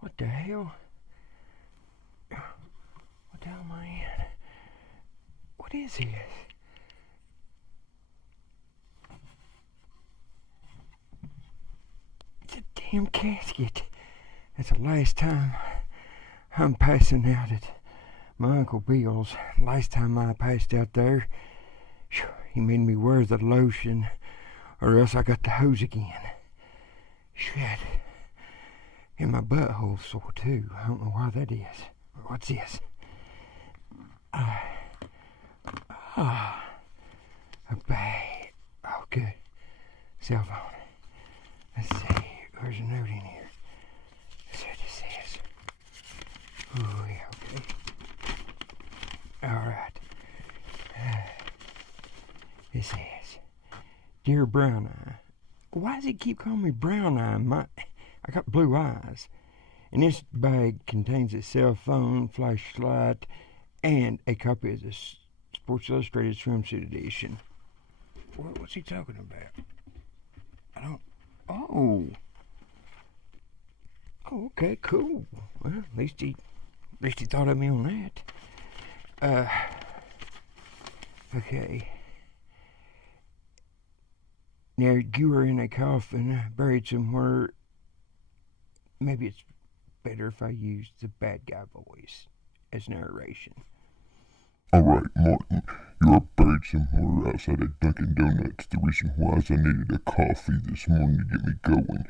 What the hell? What the hell am I in? What is this? It's a damn casket. That's the last time I'm passing out at my Uncle Bill's. Last time I passed out there, he made me wear the lotion or else I got the hose again. Shit. And my butthole's sore too. I don't know why that is. What's this? A bag. Oh, good. Cell phone. Let's see. There's a note in here. Let's see what this says. Oh, yeah, okay. Alright. This says, Dear Brown Eye. Why does it keep calling me Brown Eye? I got blue eyes. And this bag contains a cell phone, flashlight, and a copy of the Sports Illustrated Swimsuit Edition. What's he talking about? I don't... Oh, okay, cool. Well, at least he thought of me on that. Okay. Now, you were in a coffin, buried somewhere. Maybe it's better if I use the bad guy voice as narration. Alright, Martin, you are buried somewhere outside of Dunkin' Donuts. The reason why is I needed a coffee this morning to get me going.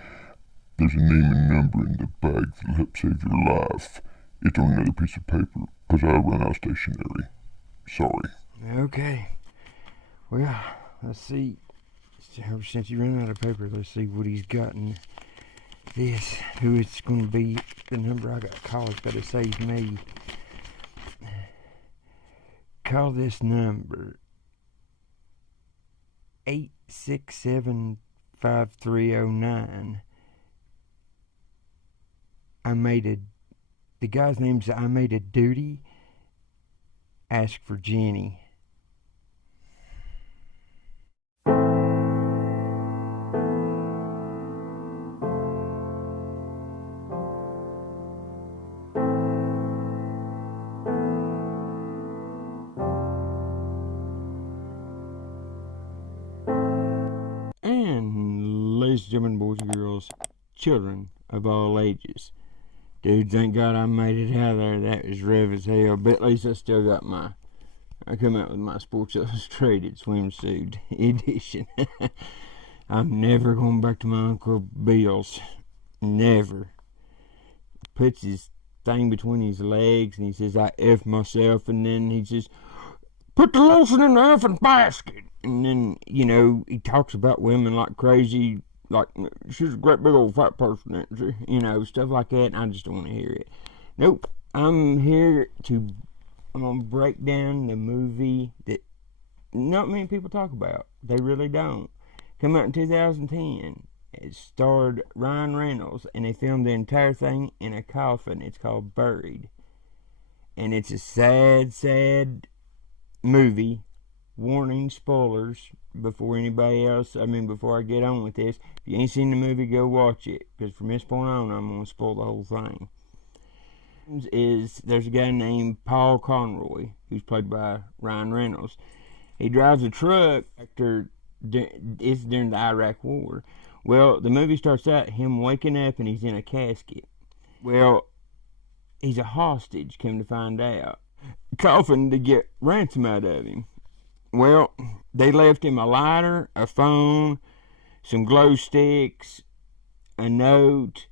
There's a name and number in the bag that'll help save your life. It's on another piece of paper, because I run out of stationery. Sorry. Okay. Well, let's see. Since you ran out of paper, let's see what he's gotten. This, who it's going to be, the number I got called, got to save me. Call this number 867-5309. The guy's name's I Made a Duty. Ask for Jenny. Ladies and gentlemen, boys and girls, children of all ages. Dude, thank God I made it out of there. That was rough as hell, but at least I still got I come out with my Sports Illustrated Swimsuit Edition. I'm never going back to my Uncle Bill's. Never. Puts his thing between his legs and he says, I F myself, and then he says, put the lotion in the effing basket. And then, he talks about women like crazy, like, she's a great big old fat person, isn't she? Stuff like that, and I just don't want to hear it. Nope. I'm going to break down the movie that not many people talk about. They really don't. Come out in 2010. It starred Ryan Reynolds, and they filmed the entire thing in a coffin. It's called Buried. And it's a sad, sad movie. Warning, spoilers, before I get on with this. If you ain't seen the movie, go watch it, because from this point on, I'm going to spoil the whole thing. There's a guy named Paul Conroy, who's played by Ryan Reynolds. He drives a truck it's during the Iraq War. Well, the movie starts out him waking up and he's in a casket. Well, he's a hostage, come to find out. Coffin to get ransom out of him. Well, they left him a lighter, a phone, some glow sticks, a note,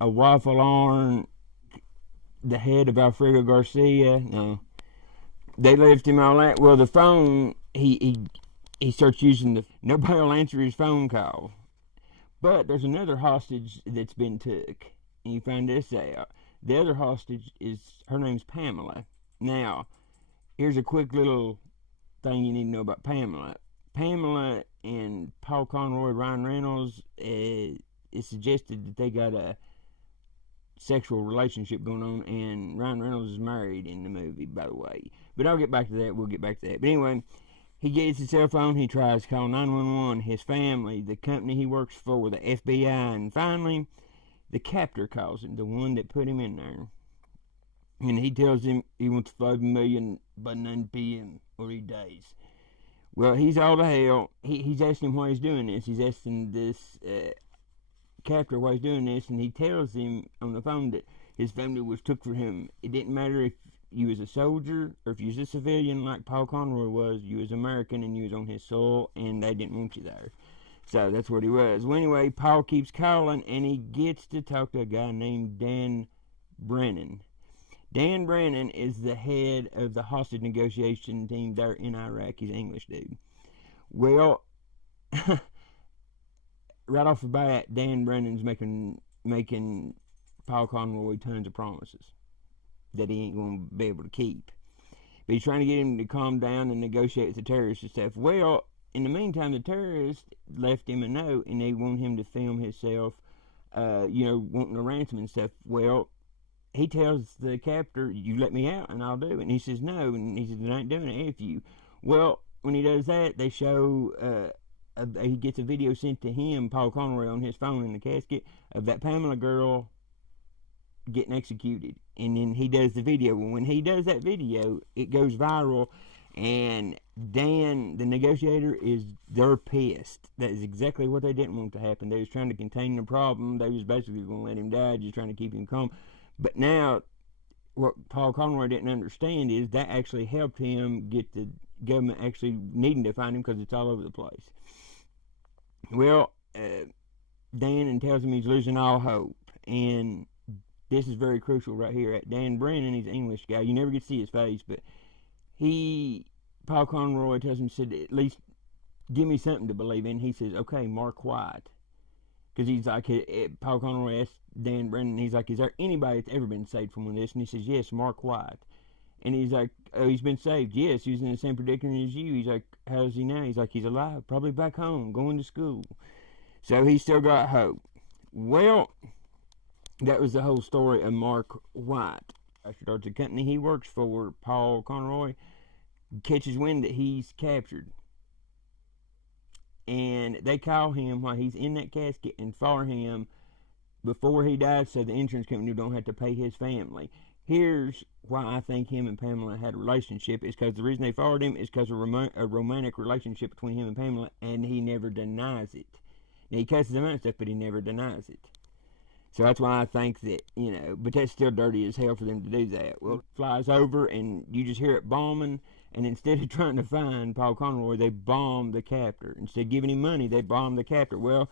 a waffle iron, the head of Rodrigo García. No, they left him all that. Well, the phone, he starts using nobody will answer his phone call. But there's another hostage that's been took, and you find this out. The other hostage her name's Pamela. Now, here's a quick little thing you need to know about Pamela. Pamela and Paul Conroy, Ryan Reynolds, it's suggested that they got a sexual relationship going on, and Ryan Reynolds is married in the movie, by the way. But I'll get back to that. We'll get back to that. But anyway, He gets his cell phone, he tries to call 911, his family, the company he works for, the FBI, and finally, the captor calls him, the one that put him in there. And he tells him he wants $5 million by 9 p.m. or he dies. Well, he's all to hell. He's asking him why he's doing this. He's asking this captor why he's doing this, and he tells him on the phone that his family was took for him. It didn't matter if you was a soldier or if you was a civilian like Paul Conroy was. You was American and you was on his soil, and they didn't want you there. So that's what he was. Well, anyway, Paul keeps calling, and he gets to talk to a guy named Dan Brennan. Dan Brennan is the head of the hostage negotiation team there in Iraq. He's an English dude. Well, right off the bat, Dan Brennan's making Paul Conroy tons of promises that he ain't going to be able to keep. But he's trying to get him to calm down and negotiate with the terrorists and stuff. Well, in the meantime, the terrorists left him a note, and they want him to film himself, wanting a ransom and stuff. Well, he tells the captor, you let me out and I'll do it. And he says no, and he says, I ain't doing it if you. Well, when he does that, they show, he gets a video sent to him, Paul Conroy, on his phone in the casket of that Pamela girl getting executed. And then he does the video. When he does that video, it goes viral, and Dan, the negotiator, they're pissed. That is exactly what they didn't want to happen. They was trying to contain the problem. They was basically going to let him die, just trying to keep him calm. But now, what Paul Conroy didn't understand is that actually helped him get the government actually needing to find him, because it's all over the place. Well, Dan tells him he's losing all hope. And this is very crucial right here. Dan Brennan, he's an English guy. You never get to see his face, but Paul Conroy tells him, said, at least give me something to believe in. He says, okay, Mark White. Because he's like, Paul Conroy asked Dan Brennan, he's like, is there anybody that's ever been saved from this? And he says, yes, Mark White. And he's like, oh, he's been saved. Yes, he was in the same predicament as you. He's like, how's he now? He's like, he's alive, probably back home, going to school. So he's still got hope. Well, that was the whole story of Mark White. After the company he works for, Paul Conroy, catches wind that he's captured. And they call him while he's in that casket and fire him before he dies, so the insurance company don't have to pay his family. Here's why I think him and Pamela had a relationship. Is because the reason they fired him is because of a romantic relationship between him and Pamela, and he never denies it. Now, he cusses them out and stuff, but he never denies it. So that's why I think that, but that's still dirty as hell for them to do that. Well, it flies over, and you just hear it bombing, and instead of trying to find Paul Conroy, they bomb the captor. Instead of giving him money, they bomb the captor. Well,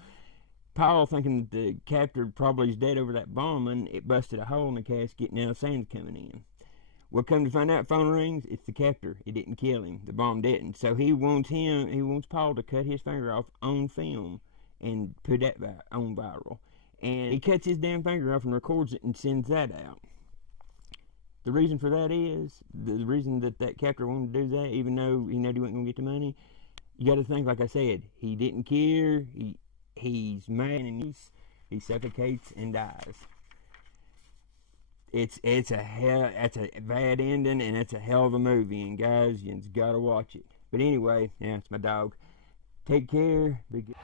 Paul, thinking that the captor probably is dead over that bombing, it busted a hole in the casket, and now sand's coming in. Well, come to find out, phone rings, it's the captor. It didn't kill him. The bomb didn't. So he wants Paul to cut his finger off on film and put that on viral. And he cuts his damn finger off and records it and sends that out. The reason for that is, the reason that captor wanted to do that, even though he knew he wasn't going to get the money, you got to think, like I said, he didn't care, he's mad, and he suffocates and dies. It's a bad ending, and it's a hell of a movie, and guys, you got to watch it. But anyway, yeah, it's my dog. Take care. Be good.